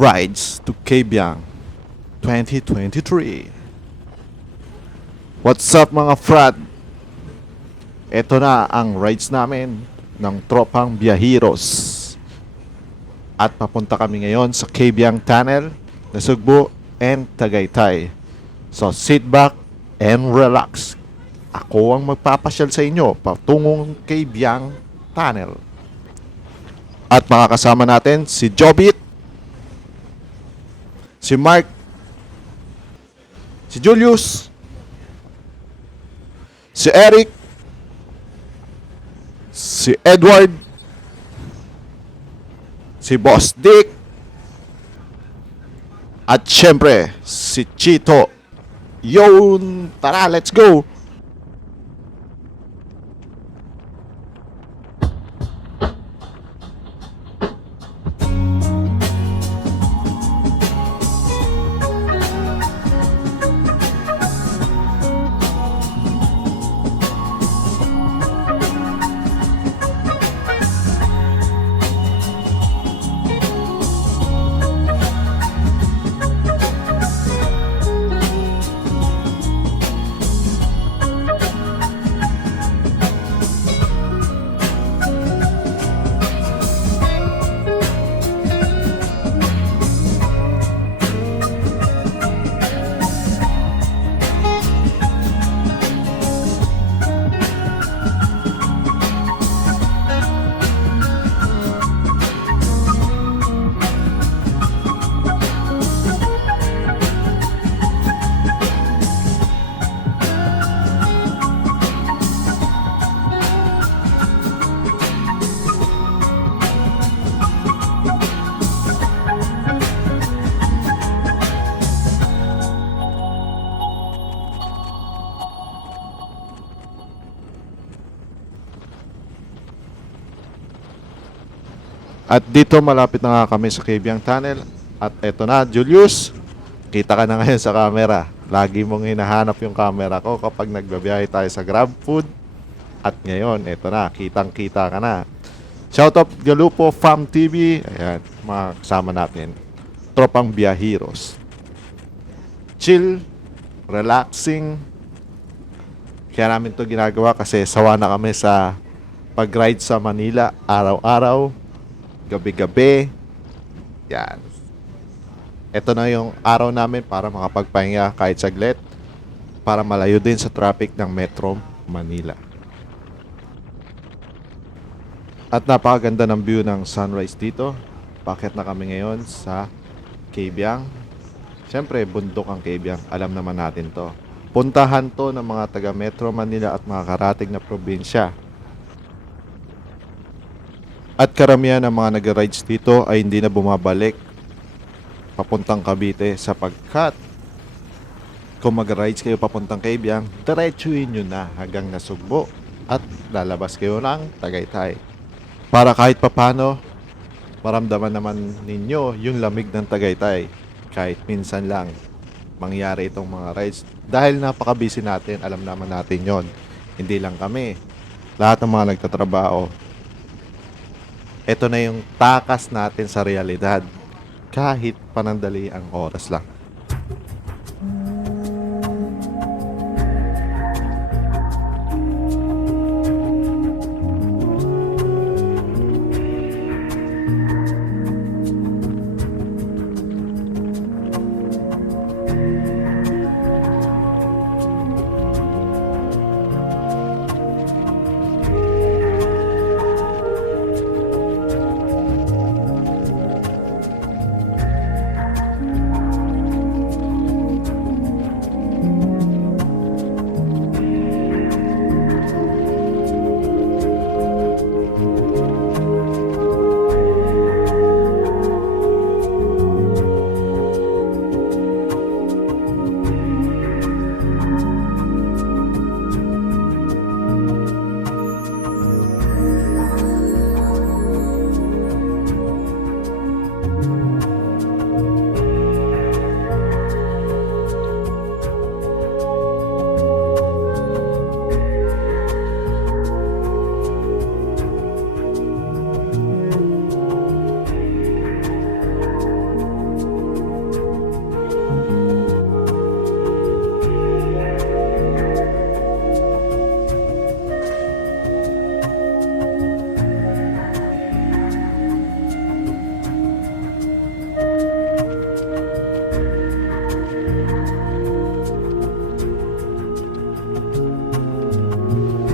Rides to Kabyang 2023. What's up mga frad? Ito na ang rides namin ng tropang biyaheros. At papunta kami ngayon sa Kabyang Tunnel, Nasugbu and Tagaytay. So sit back and relax. Ako ang magpapasyal sa inyo patungong Kabyang Tunnel. At makakasama natin si Jobit, si Mark, si Julius, si Eric, si Edward, si Boss Dick, at syempre si Chito. Yun, tara, let's go! At dito malapit na nga kami sa Kabyang Tunnel. At eto na, Julius. Kita ka na ngayon sa camera. Lagi mong hinahanap yung camera ko kapag nagbabiyahe tayo sa GrabFood. At ngayon, eto na, kitang-kita ka na. Shoutout Galupo Fam TV. Ayan, mga kasama natin. Tropang biyaheros. Chill, relaxing. Kaya namin to ginagawa kasi sawa na kami sa pag-ride sa Manila araw-araw, gabi-gabi. Yan. Ito na yung araw namin para makapagpahinga kahit saglit, para malayo din sa traffic ng Metro Manila. At napakaganda ng view ng sunrise dito. Bakit na kami ngayon sa Kabyang? Siyempre, bundok ang Kabyang. Alam naman natin to. Puntahan to ng mga taga Metro Manila at mga karating na probinsya. At karamihan ng mga nag-rides dito ay hindi na bumabalik papuntang Cavite sapagkat kung mag-rides kayo papuntang Kabyang, diretsuhin nyo na hanggang Nasugbu at lalabas kayo ng Tagaytay. Para kahit papano, maramdaman naman ninyo yung lamig ng Tagaytay kahit minsan lang mangyari itong mga rides. Dahil napaka-busy natin, alam naman natin yon. Hindi lang kami, lahat ng mga nagtatrabaho. Ito na yung takas natin sa realidad. Kahit panandali ang oras lang.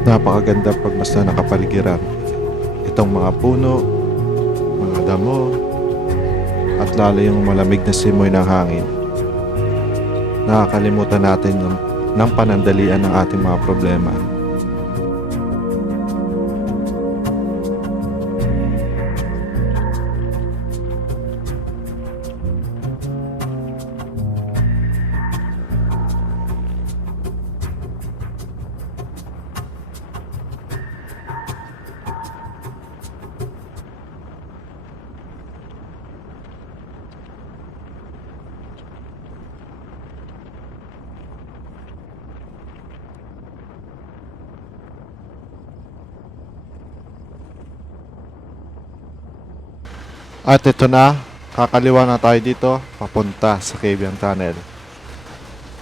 Napakaganda pag basta nakapaligiran. Itong mga puno, mga damo, at lalo yung malamig na simoy ng hangin. Nakakalimutan natin ng panandalian ng ating mga problema. At ito na, kakaliwa na tayo dito, papunta sa Cabiang Tunnel.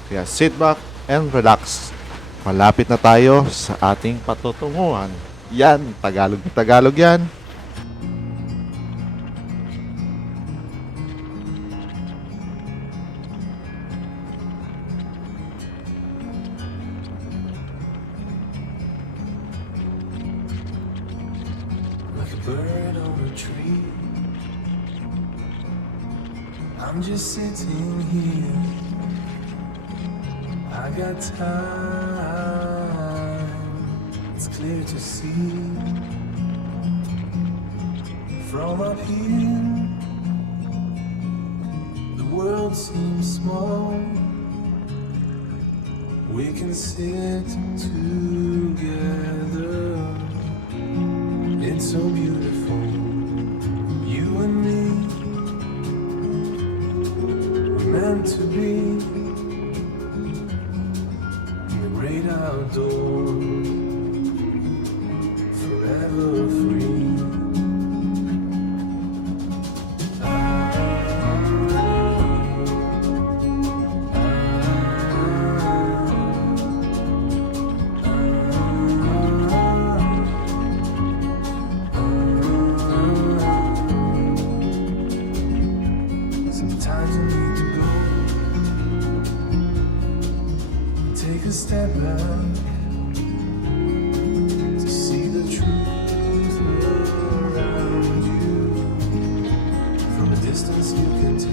Kaya sit back and relax. Malapit na tayo sa ating patutunguhan. Yan, Tagalog na Tagalog yan. Like a bird on a tree, I'm just sitting here. I got time, it's clear to see. From up here, the world seems small. We can sit together. It's so beautiful, you and me, we're meant to be in the great outdoors, forever free. Sometimes you need to go, take a step back to see the truth around you. From a distance you can tell.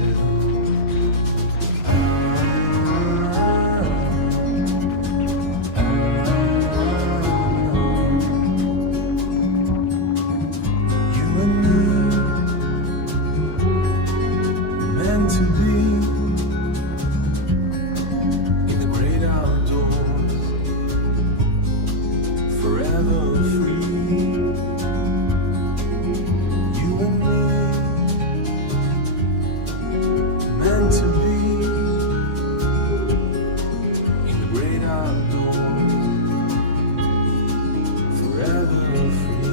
You and me, meant to be in the great outdoors, forever free. You and me, meant to be in the great outdoors, forever free.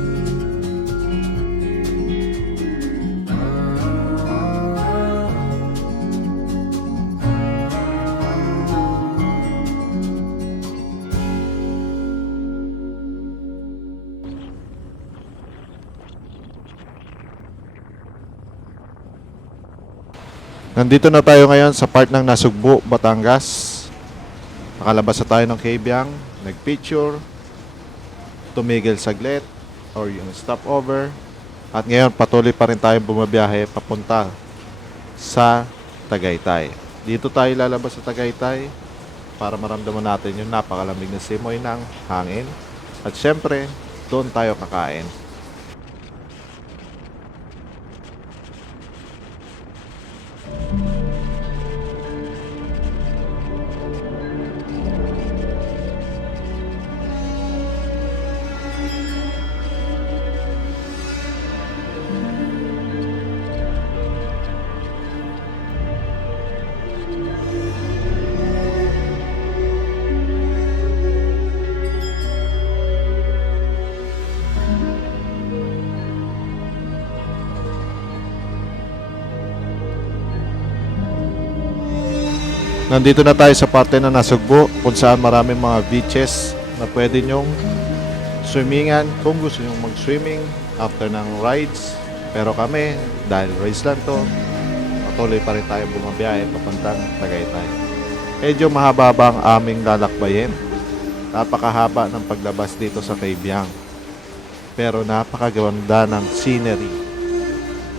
Nandito na tayo ngayon sa part ng Nasugbu, Batangas. Nakalabas na tayo ng Cabiang, nagpicture, tumigil saglit, or yung stopover. At ngayon patuloy pa rin tayong bumabiyahe papunta sa Tagaytay. Dito tayo lalabas sa Tagaytay para maramdaman natin yung napakalamig na simoy ng hangin. At syempre, doon tayo kakain. Nandito na tayo sa parte na Nasugbu kung saan maraming mga beaches na pwede nyong swimmingan kung gusto nyong mag-swimming after ng rides. Pero kami, dahil rides lang to, patuloy pa rin tayo bumabiyahe papuntang Tagaytay. Medyo mahaba ang aming lalakbayin Napakahaba ng paglabas dito sa Kabyang. Pero napakaganda ng scenery.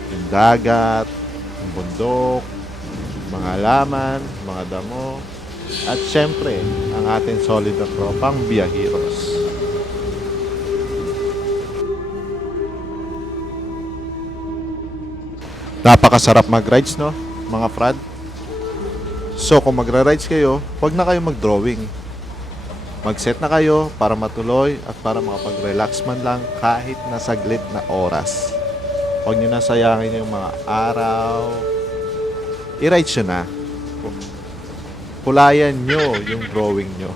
Yung dagat, yung bundok, mga laman, mga damo, at syempre, ang ating solid na tropang biyaheros. Napakasarap mag-rides, no, mga frad? So, kung magra-rides kayo, huwag na kayo mag-drawing. Mag-set na kayo para matuloy at para makapag-relax man lang kahit na saglit na oras. Huwag nyo na sayangin yung mga araw. I-rides nyo na. Kulayan nyo yung drawing nyo.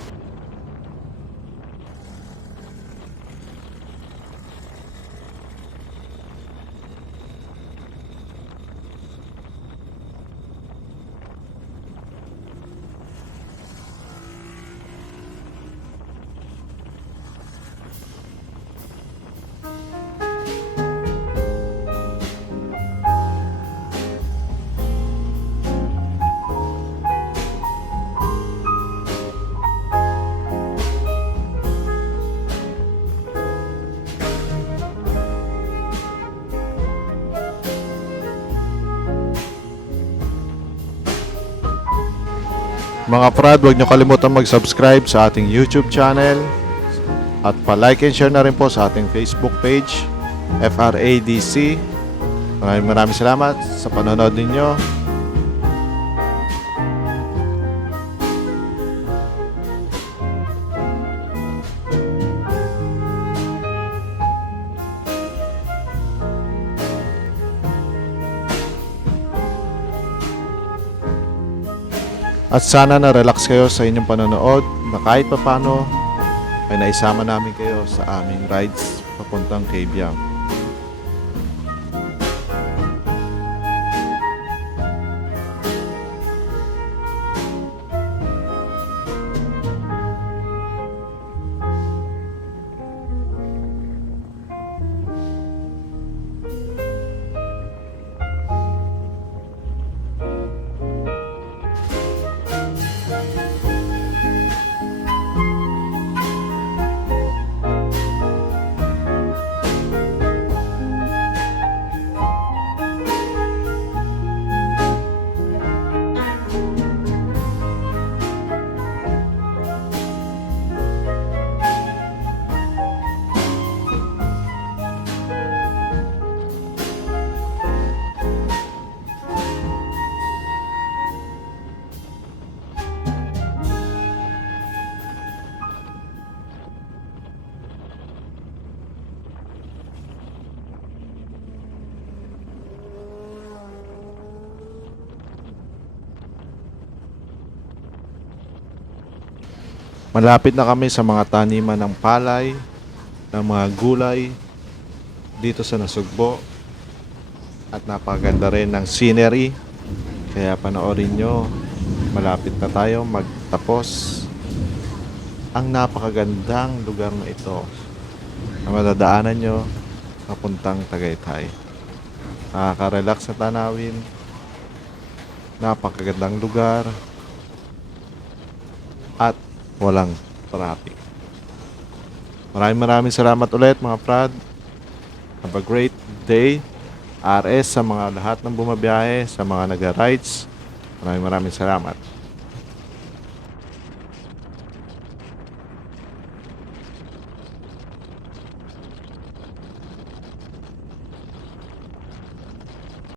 Mga prad, huwag nyo kalimutan mag-subscribe sa ating YouTube channel at pa-like and share na rin po sa ating Facebook page, FRADC. Maraming salamat sa panonood ninyo. At sana na-relax kayo sa inyong panonood na kahit papano ay naisama namin kayo sa aming rides papuntang Kabyang. Malapit na kami sa mga taniman ng palay, ng mga gulay dito sa Nasugbo. At napakaganda rin ng scenery. Kaya panoorin nyo, malapit na tayo magtapos. Ang napakagandang lugar na ito na madadaanan nyo papuntang Tagaytay. Nakaka-relax na tanawin. Napakagandang lugar. At walang traffic. Maraming salamat ulit mga prad. Have a great day. RS sa mga lahat ng bumabiyahe, sa mga naga-rides. Maraming salamat.